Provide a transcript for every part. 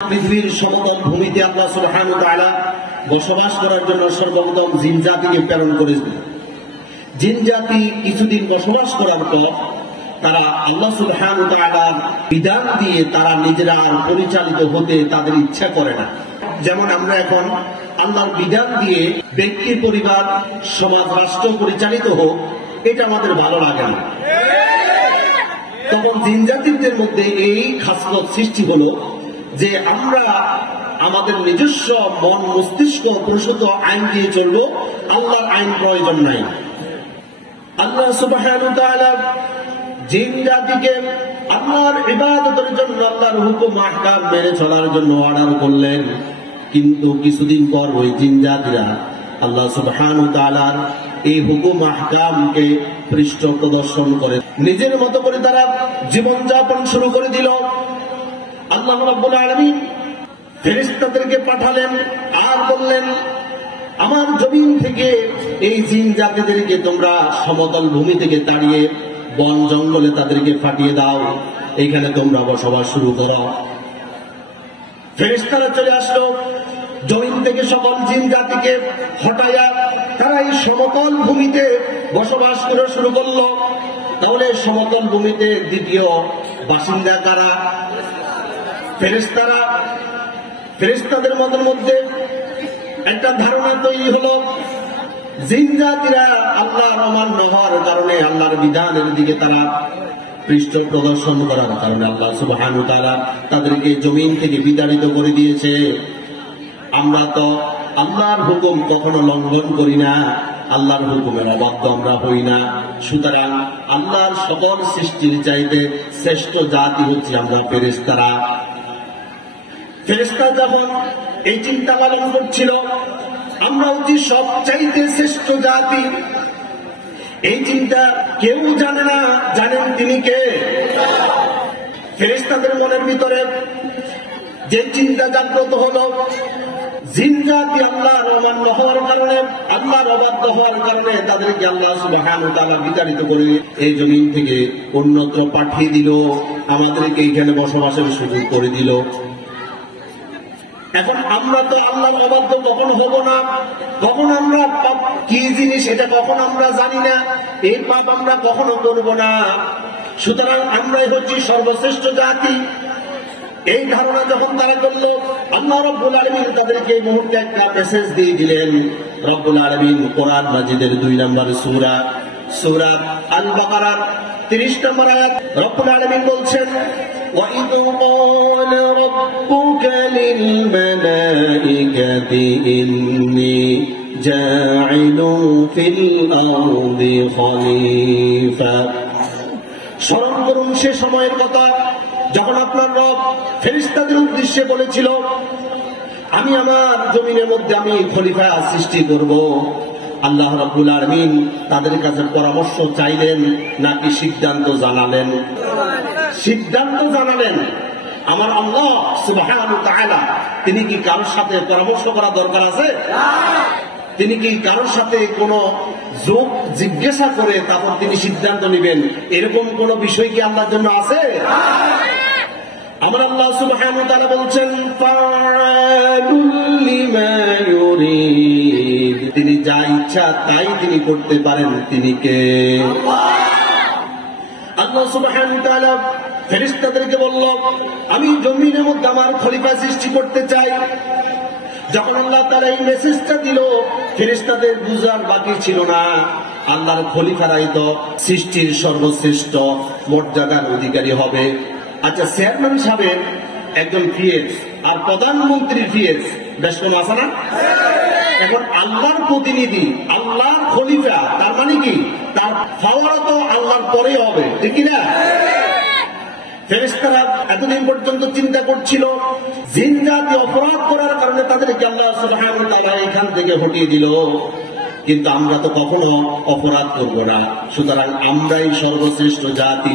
পৃথিবীর সমতল ভূমিতে আল্লাহ সুবহানাহু ওয়া তাআলা বসবাস করার জন্য সর্বপ্রথম জিন জাতিকে প্রেরণ করেছেন। জিন জাতি কিছুদিন বসবাস করার পর তারা আল্লাহ সুবহানাহু ওয়া তাআলার বিধান দিয়ে তারা নিজেরা পরিচালিত হতে তাদের ইচ্ছা করে না। যেমন আমরা এখন আল্লাহর বিধান দিয়ে ব্যক্তি, পরিবার, সমাজ, রাষ্ট্র পরিচালিত হোক, এটা আমাদের ভালো লাগে না। তখন জিন জাতিদের মধ্যে এই খাসলত সৃষ্টি হলো যে আমরা আমাদের নিজস্ব মন মস্তিষ্ক প্রসূত আইন দিয়ে চলবো, আল্লাহর আইন প্রয়োজন নাই। আল্লাহ সুবহানাহু ওয়া তাআলা জিন জাতিকে আল্লাহর ইবাদতের জন্য, আল্লাহর হুকুম আহকাম মেনে চলার জন্য অর্ডার করলেন। কিন্তু কিছুদিন পর ওই জিন জাতিরা আল্লাহ সুবহানাহু ওয়া তাআলার এই হুকুম আহকামকে পৃষ্ঠ প্রদর্শন করে নিজের মতো করে তারা জীবনযাপন শুরু করে দিল। আল্লাহ রাব্বুল আলামিন ফেরেশতাদেরকে পাঠালেন আর বললেন, আমার জমিন থেকে এই জিন জাতিদেরকে তোমরা সমতল ভূমি থেকে তাড়িয়ে বন জঙ্গলে তাদেরকে ফাটিয়ে দাও, এইখানে তোমরা বসবাস শুরু করো। ফেরেশতারা চলে আসলো, জমিন থেকে সকল জিন জাতিকে হটাইয়া তারা এই সমতল ভূমিতে বসবাস করে শুরু করলো। তাহলে সমতল ভূমিতে দ্বিতীয় বাসিন্দা কারা? ফেরেশতারা। ফেরেশতাদের মধ্যে একটা ধারণা তৈরি হলো, জিন জাতিরা আল্লাহর অমান্য হওয়ার কারণে, আল্লাহর বিধানের দিকে তারা পৃষ্ঠ প্রদর্শন করার কারণে আল্লাহ সুবহানাহু ওয়া তাআলা তাদেরকে জমিন থেকে বিতাড়িত করে দিয়েছে। আমরা তো আল্লাহর হুকুম কখনো লঙ্ঘন করি না, আল্লাহর হুকুমের অবাধ্য আমরা হই না। সুতরাং আল্লাহর সকল সৃষ্টির চাইতে শ্রেষ্ঠ জাতি হচ্ছে আমরা ফেরেশতারা। ফেরেশতা যখন এই চিন্তা পালন করছিল, আমরা হচ্ছি সবচাইতে শ্রেষ্ঠ জাতি, এই চিন্তা কেউ জানে না, জানেন তিনি কে? ফেরেশতাদের মনের ভিতরে যে চিন্তা জাগ্রত হলো, জিন জাতি আল্লাহর অমান্য হওয়ার কারণে, আল্লাহর অবাধ্য হওয়ার কারণে তাদেরকে আল্লাহ সুবহানাহু ওয়া তাআলা বিতাড়িত করে এই জমিন থেকে অন্যত্র পাঠিয়ে দিল, আমাদেরকে এখানে বসবাসের সুযোগ করে দিল। এখন আমরা তো আল্লাহর অবাধ্য কখন হব না, কখন আমরা পাপ কি জিনিস এটা কখন আমরা জানি না, এই পাপ আমরা কখনো করব না। সুতরাং আমরাই হচ্ছি সর্বশ্রেষ্ঠ জাতি। এই ধারণা যখন তারা করলো, আল্লাহ রাব্বুল আলামিন তাদেরকে এই মুহূর্তে একটা মেসেজ দিয়ে দিলেন। রাব্বুল আলামিন কোরআন মাজিদের 2 নম্বর সূরা আল বাকারার 30 নম্বর আয়াত রাব্বুল আলামিন বলছেন, وَإِذْ قَالَ رَبُّكَ لِلْمَلَائِكَةِ إِنِّي جَاعِلٌ فِي الْأَرْضِ خَلِيفَةً। স্মরণ করুন সে সময়ের কথা যখন আপনার রব ফেরেশতাদের উদ্দেশ্যে বলেছিল, আমি আমার জমিনের মধ্যে আমি খলিফা সৃষ্টি করব। আল্লাহ রাব্বুল আলামিন তাদের কাছে পরামর্শ চাইলেন নাকি সিদ্ধান্ত জানালেন? সিদ্ধান্ত জানালেন। আমার আল্লাহ সুবহানাহু ওয়া তাআলা তিনি কি কারোর সাথে পরামর্শ করা দরকার আছে? তিনি কি কারোর সাথে কোনো যোগ জিজ্ঞাসা করে তারপর তিনি সিদ্ধান্ত নেবেন, এরকম কোন বিষয় কি আল্লাহর জন্য আছে? আমার আল্লাহ সুবহানাহু ওয়া তাআলা বলছেন, ফাআলুল লিমা ইউরিদ, তিনি যা ইচ্ছা তাই তিনি করতে পারেন। তিনি কে? আল্লাহ সুবহানাহু ওয়া তাআলা ফেরেশতাদেরকে বলল, আমি জমিনের মধ্যে আমার খলিফা সৃষ্টি করতে চাই। যখন আল্লাহ তাআলা এই মেসেজটা দিল, ফেরেশতাদের বুঝার বাকি ছিল না, আল্লাহর খলিফারাই তো সৃষ্টির সর্বশ্রেষ্ঠ মর্যাদার অধিকারী হবে। আচ্ছা, চেয়ারম্যান সাহেব একজন পিএস আর প্রধানমন্ত্রীর পিএস বেশ কম আছে না? এখন আল্লাহর প্রতিনিধি, আল্লাহর খলিফা, তার মানে কি তার পাওয়ারও তো আল্লাহর পরেই হবে, ঠিক না? ফেরেশতারা এতদিন পর্যন্ত চিন্তা করছিল, জিন জাতি অপরাধ করার কারণে তাদেরকে আল্লাহ সুবহানাহু ওয়া তাআলা এখান থেকে হটিয়ে দিল, কিন্তু আমরা তো কখনো অপরাধ করব না, সুতরাং আমরাই সর্বশ্রেষ্ঠ জাতি।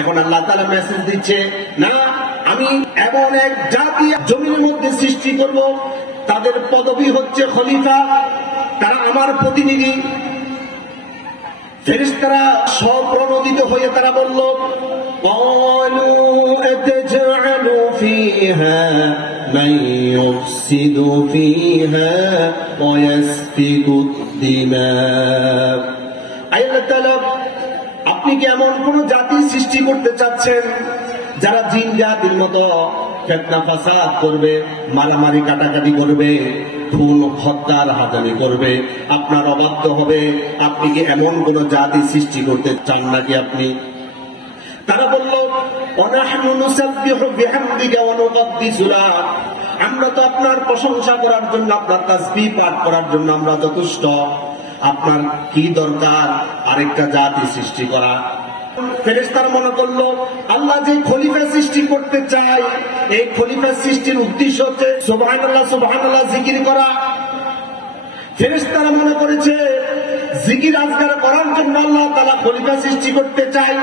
এখন আল্লাহ তাআলা মেসেজ দিচ্ছে, না, আমি এমন এক জাতি জমিনের মধ্যে সৃষ্টি করব, তাদের পদবি হচ্ছে খলিফা, তারা আমার প্রতিনিধি। ফেরেশতারা স্বপ্রণোদিত হয়ে তারা বলল, ক্বালু আতাজআলু ফীহা মান ইউফসিদু ফীহা ওয়া ইয়াসফিকুদ দিমা। আল্লাহ তাআলা, আপনি কি এমন কোন জাতি সৃষ্টি করতে চাচ্ছেন যারা জিন জাতির মতো ফিতনা ফাসাদ করবে, মারামারি কাটাকাটি করবে, খুন হত্যার হাজারি করবে, আপনার অবাধ্য হবে? আপনি কি এমন কোন জাতি সৃষ্টি করতে চান নাকি আপনি? তারা বলল, ওয়ানাহনু নুসাব্বিহু বিহামদিকা ওয়া নুকদ্দিসু লাক, আমরা তো আপনার প্রশংসা করার জন্য, আপনার তাসবিহ পাঠ করার জন্য আমরা যথেষ্ট, আপনার কি দরকার আরেকটা জাতি সৃষ্টি করা? ফেরেশতারা মনে করলো আল্লাহ যে খলিফা সৃষ্টি করতে চায়, এই খলিফা সৃষ্টির উদ্দেশ্য হচ্ছে সুবহানাল্লাহ সুবহানাল্লাহ জিকির করা। ফেরেশতারা মনে করেছে জিকির আজকার করার জন্য আল্লাহ তাআলা খলিফা সৃষ্টি করতে চায়।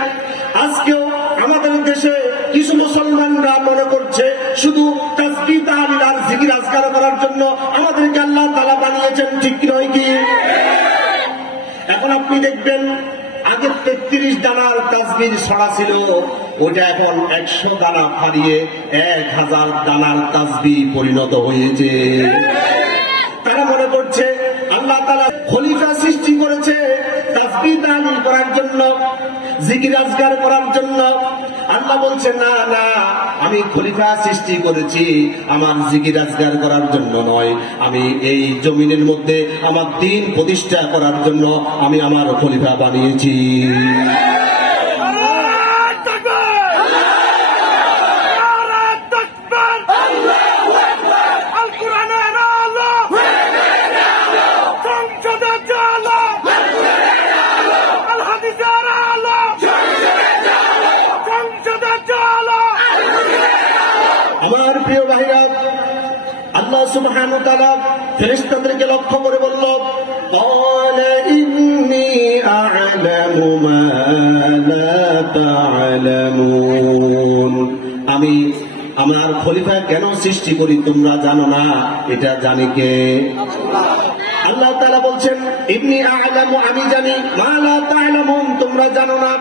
আজকেও আমাদের দেশে কিছু মুসলমানরা মনে করছে শুধু তাসবিহ তাহলিল আর জিকির আজকার করার জন্য আমাদেরকে আল্লাহ তাআলা বানিয়েছেন, ঠিক নয় কি? এখন আপনি দেখবেন আগে 33 দানার তাসবিহ ছড়া ছিল, ওটা এখন 100 দানা ফাড়িয়ে 1000 দানার তাসবিহ পরিণত হয়েছে। তারা মনে করছে আল্লাহ তাআলা খলিফা সৃষ্টি করেছে তাসবিহ তাহলিল করার জন্য, জিকির আজকার করার জন্য। আল্লাহ বলছে, না না, আমি খলিফা সৃষ্টি করেছি আমার জিকির আজকার করার জন্য নয়, আমি এই জমিনের মধ্যে আমার দ্বীন প্রতিষ্ঠা করার জন্য আমি আমার খলিফা বানিয়েছি। আমার প্রিয় ভাইরা, আল্লাহ সুবহানাহু ওয়া তাআলা ফেরেশতাদেরকে লক্ষ্য করে বলল, ক্বালা ইন্নী আ'লামু মা লা তা'লামুন, আমি আমার খলিফা কেন সৃষ্টি করি তোমরা জানো না, এটা জানি কে? আল্লাহ তাআলা বলছেন, ইন্নী আ'লামু, আমি জানি, মা লা তা'লামুন, তোমরা জানো না।